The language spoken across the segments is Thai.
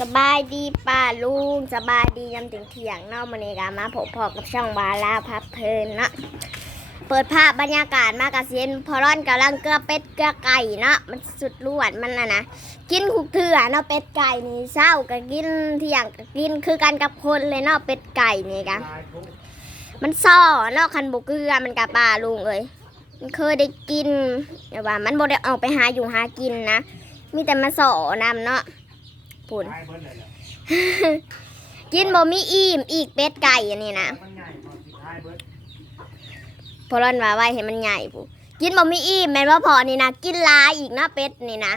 สบายดีป้าลุงสบายดียำถึงเที่ยงเนอกมันเอกามาผมพอกับช่องบาลาพับเพลินเนาะเปิดภาพบรรยากาศมากระเซียนพอร้อนกำลังเกลือเป็ดเกลือไก่เนาะมันสุดล้วนมันนะนะกินคุกเถื่อเนาะเป็ดไก่นี่เศร้าก็กินเที่ยงก็กินคือกันกับคนเลยเนาะเป็ดไก่นี่กะมันซ่อเนาะคันบุกเกลือมันกับปลาลุงเอ้ยมันเคยได้กินแต่ว่ามันบ่ได้ออกไปหาอยู่หากินนะมีแต่มาสอนำเนาะ ผุนบะหละกินบ่มีอิ่มอีกเป็ดไก่อันนี้นะพอร้อนว่าไว้ให้มันใหญ่ผู้กินบ่มีอิ่มแม่นว่าพอนี่นะกินลายอีกนาะเป็ดนี่นะ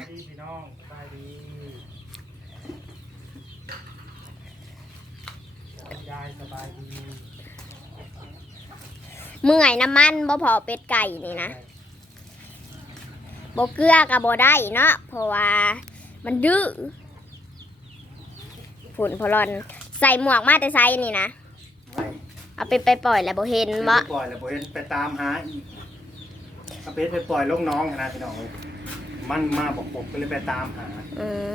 เมื่อยน้ำมันบ่พอเป็ดไก่นี่นะบ่เกลือก็บ่ได้เนาะเพราะว่ามันดื้อ ผุนพอร้อน ใส่หมวกมาแต่ไซนี่นะไปเอาไปไปปล่อยแล้วบ่เห็นบ่ไปปล่อยแล้วบ่เห็นไปตามหาอีกเอาเป็ดไปปล่อยลงน้องนะพี่น้องเอ้ยมันมาบอกผมก็เลยไปตามหาอืม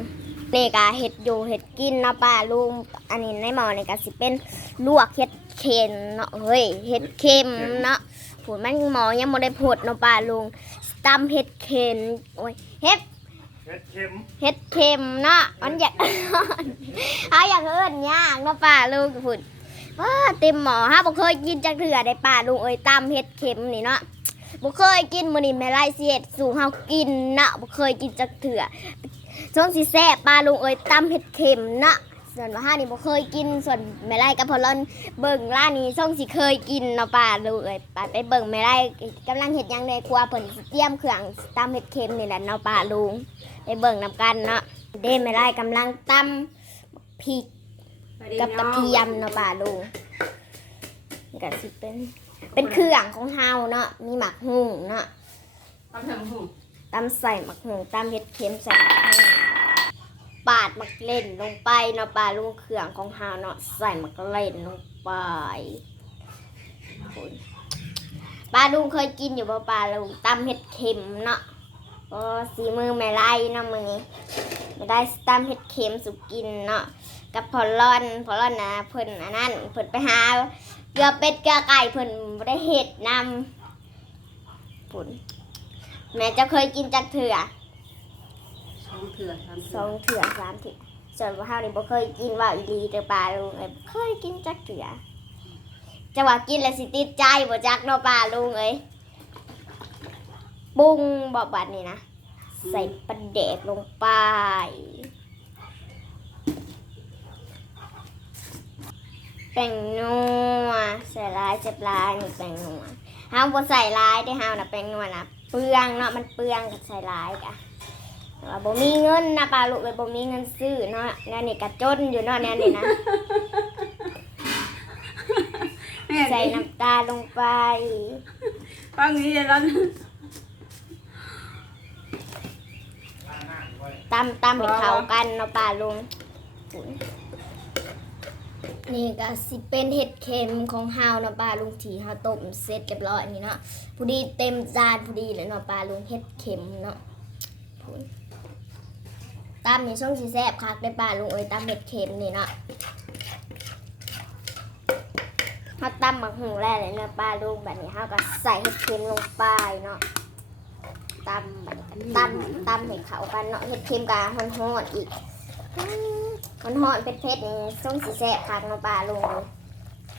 นี่ก็เห็ดอยู่เห็ดกินเนาะป้าลุงอันนี้ในหม้อนี่ก็สิเป็นลวกเห็ดเค็มเนาะเฮ้ยเห็ดเค็มเนาะผูดมันหมอยังบ่ได้ผดเนาะป้าลุงตำเห็ดเค็มโอ้ยเห็ด เฮ็ดเค็มเห็ดเค็มเนาะมันอยาก เอาอยากเอิ้นยากเนาะป้าลุงพูดว้าเต็มหม้อฮะบ่เคยกินจักเถื่อได้ป้าลุงเอ้ยตำเห็ดเค็มนี่เนาะบ่เคยกินมื้อนี้แม่ไล่สิเฮ็ดสู่เฮากินเนาะบ่เคยกินจักเถื่อช่วงสีแซ่บปลาลุงเอ้ยตำเห็ดเข็มเนาะ ส่วนว่าห้านี่บ่เคยกินส่วนแม่ไร่กับพอลอนเบิ่งร้านนี้ส่งสิเคยกินเนาะปลาลุงเอ้ยไปไปเบิ่งแม่ไร่กำลังเฮ็ดหยังในครัวเพิ่นสิเตรียมเครื่องตำเห็ดเข็มนี่แหละเนาะปลาลุงไปเบิ่งนํกันเนาะเด้แม่ไร่กำลังตำพริกกับกระเทียมเนาะปลาลุงนี่ก็สิเป็นเป็นเครื่องของเฮาเนาะมีหมักหุ่งเนาะตำแหน่งหูตำใส่หมักหงตำเห็ดเค็มใส่หมักหง ปาดมักเล่นลงไปเนาะปลาลุงเครื่องของเฮาเนาะใส่มักเล่นลงไปคุณปลาลุงเคยกินอยู่บ่ปลาลุงตำเห็ดเค็มเนาะก็สีมือแม่ไล่เนาะมือนี้ไม่ได้ตำเห็ดเค็มสุกินเนาะกับพอลอนพอลอนนะเพิ่นอันนั้นเพิ่นไปหาเกลือเป็ดเกลือไก่เพิ่นบ่ได้เห็ดนำปุ่นแม่จะเคยกินจักเถื่อ องเถื่อสามสองเถื่อสามเถื่อส่วนว่าเฮานี่บ่เคยกินว่าอีหลีเด้อปลาลุงเอ้ยบ่เคยกินจักเถื่อจะว่ากินแล้วสิติดใจบ่จักเนาะปลาลุงเอ้ยปรุงบ่บัดนี่นะใส่ปลาแดกลงไป แป้งนัวใส่ลายเจ็บลายนี่แป้งนัวเฮาบ่ใส่ลายได้เฮาน่ะแป้งนัวนะเปลืองเนาะมันเปลืองกับใส่ลายกะ ว่าบ่มีเงินนะปลาลูกเลยบ่มีเงินซื้อเนาะแนวนี้ก็จนอยู่เนาะแนวนี้นะใส่น้ำตาลลงไป ฟังนี้แล้วตำตำให้เข้ากันเนาะปลาลุงอุ๊ยนี่ก็สิเป็นเห็ดเค็มของเฮาเนาะปลาลุงที่เฮาต้มเสร็จเรียบร้อยนี่เนาะพอดีเต็มจานพอดีเลยเนาะปลาลุงเห็ดเค็มเนาะพูน ตำนี่ช่วงสีแซ่บคักได้ปลาลุงเอ้ยตำเห็ดเค็มนี่เนาะเฮาตำหมักหูแล้วเลยเนาะปลาลุงแบบนี้เฮาก็ใส่เห็ดเค็มลงไปเนาะตำแบบนี้ก็ตำตำให้เขากันเนาะเห็ดเค็มกับฮอนๆอีกมันหอนเผ็ดๆนี่ส้มสีแซ่บคักเนาะปลาลุงเลย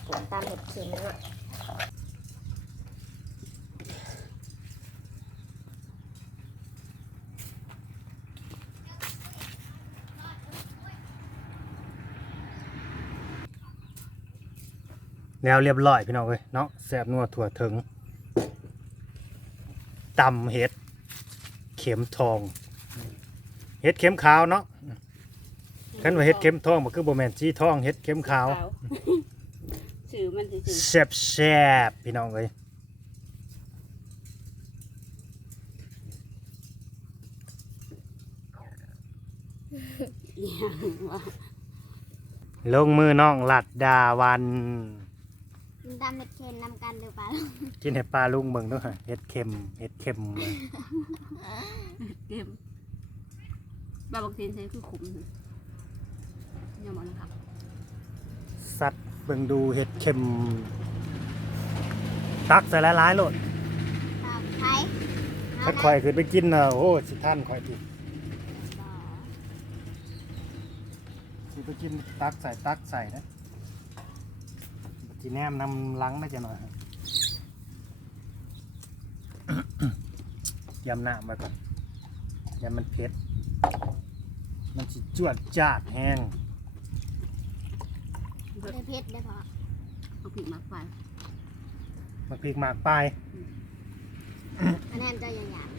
ปวดตามเห็ดเข็มเนาะ แล้วเรียบร้อยพี่น้องเอ้ยเนาะแซ่บนัวถั่วถึงตำเห็ด เข็มทอง เห็ดเข็มขาวเนาะคันว่าเห็ดเข็มทองมันคือบ่แม่นสีทองเห็ดเข็มขาวสื่อมันสื่อแซ่บแซ่บพี่น้องเอ้ยว่าลงมือน้องหลัดดาวัน ตามเห็ดเข็มนำกันเดี๋ยวปลาลุงกินให้ปลาลุงเบิ่งเด้วยเห็ดเข็มเห็ดเข็มเต็มบาบอกเทนใช้คือขุมยังบอกนะครับสัตว์เบิ่งดูเห็ดเข็ม ตักใส่หลายๆโลดตามไทยถ้าข่อยขึ้นไปกินน่ะโอ้สิท่านข่อยติสิไปกินตักใส่ตักใส่นะ สิแนมนำหลังได้จะหน่อยยำหน้ามาก่อนยำมันเผ็ด มันสิจวดจาดแห้งได้เพชรได้พอเอาผิดมาไฟมันพริกหมากปลายอันนั้นจะอย่างอย่าง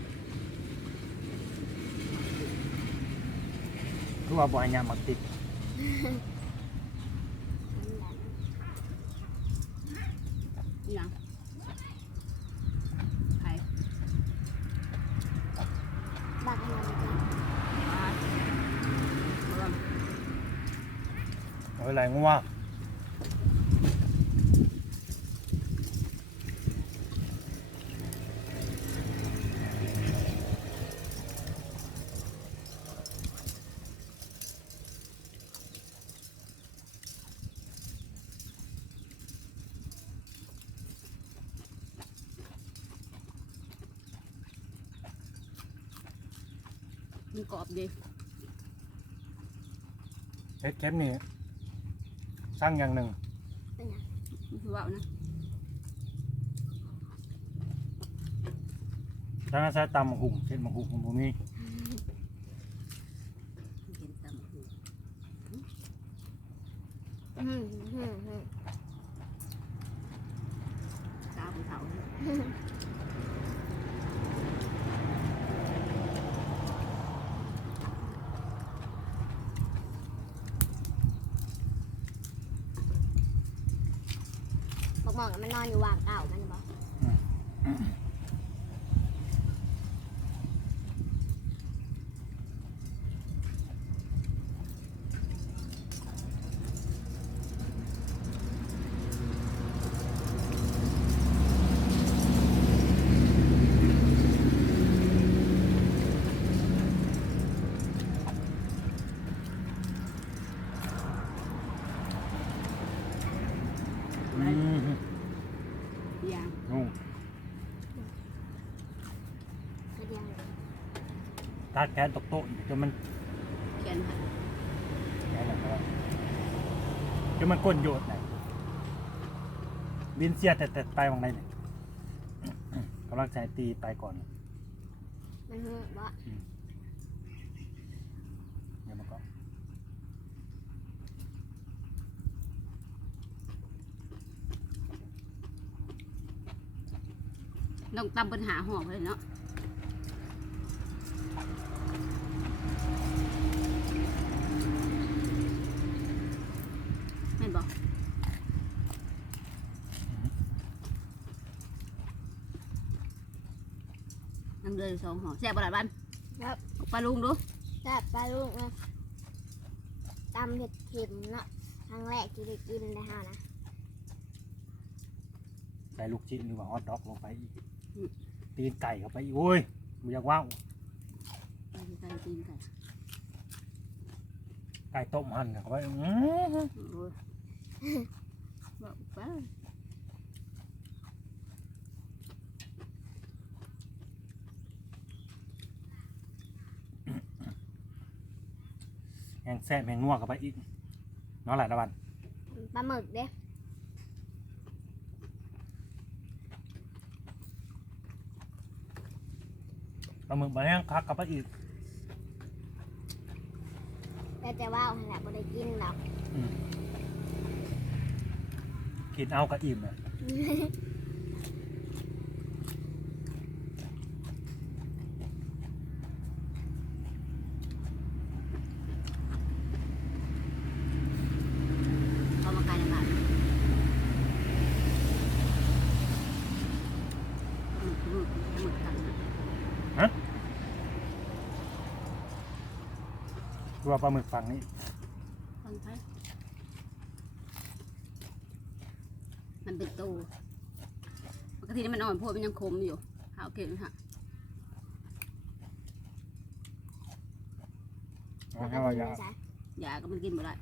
คือว่าบ่ให้ยำมักติด ยังไข่บักให้มันกินปลาระวังเอาอะไรงัว มันกรอบดีเผ็ดเค็มนี่สร้างอย่างหนึ่งเป็นหยังมันคือว่าวนะถ้าใช้ตำมะหุ่มเช่นมะหุ่มของผมนี่เห็นตำหูอืมอืมอืมตาผู้เฒ่า บอกห มองมันนอนอยู่วางเก่ามันบอก อืม ยัง นู่น คือเดียวเลย ตัดแขนตกโต๊ะอยู่จนมันแกนหันแขนอะไรจนมันก้นโยดไหนบินเสียแต่แต่ไปวางไหนเนี่ยกำลังใจตีไปก่อนมันหือบ่เดี๋ยวมันก็ลองตำปัญหาหอกเลยเนาะไม่นบอก นั่งเดินสองห่อแซ่บประหลาดบ้านครับ ปลาลุงดูแซ่บปลาลูกนะตำเห็ดเข็มเนาะครั้งแรกที่ได้กินนะฮะนะใส่ลูกชิ้นหรือว่าฮอทดอกลงไปอีกตีนไก่เข้าไปอีกโอ้ยไม่อยากว่าวไปไก่ตีนไก่ไก่ต้มหั่นเข้าไปอื้อโอ้ยบอกไป งแซ่บแห้งนัวเข้าไปอีกเน้องหลายตะวันปลาหมึกเด้ปลาหมึกบะแห้งคักเข้าไปอีก แต่จะว่าเอาขนาดบ่ได้กินหรอกกินเอากระอิ่มอะ เอามาไก่ในบ้านหมึกหมึกหมึกกันนะ ตัวปลาหมึกฝั่งนี้ฟังไปมันเป็นตูปกตินี่มันอ่อนพวกมันยังคมอยู่หาโอเคไหมฮะเอาให้ว่าอยากใช่ยาก็มันกินไม่ได้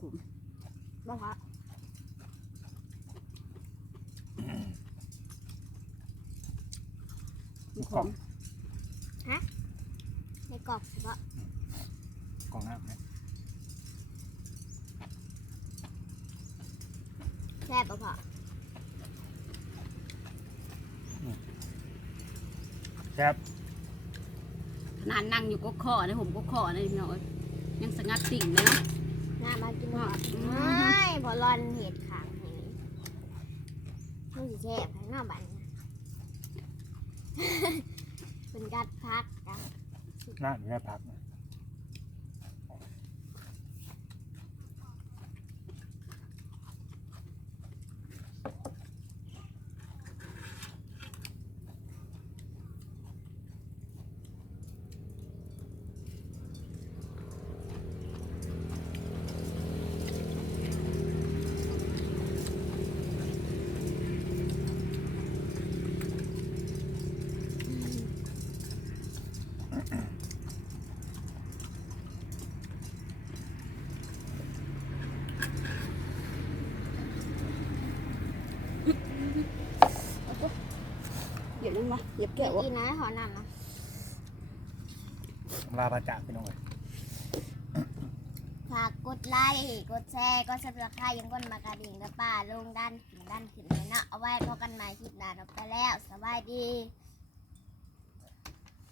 ขมบ่พอมันขมในกรอบเฉพาะกล่อง น้ำไหมแซ่บบ่พอแซ่บนานนั่งอยู่กกคอในผมกกคอในพี่น้องเอ้ยยังสงัดติ่งเลยเนาะหน้ามากินหมดอืมไม่พอรอนเห็ดขางเห็นมันสิแซ่บให้หน้าบัดนเป็นกัดพักกันน้ำอยู่ได้พักนะ เหยียบลงมาเหยียบเดี๋แก้ยววกินนะขอน้ำนะลาพระจากพี่น้องเลยฝากกดไลค์ กดแชร์ กดซับสไครต์ยังก้นมากระดิ่งและป้าลงด้านขึ้นด้านขึ้นเลยเนาะ เอาไว้พบกันใหม่คลิปหน้าต่อไปแล้ว สบายดี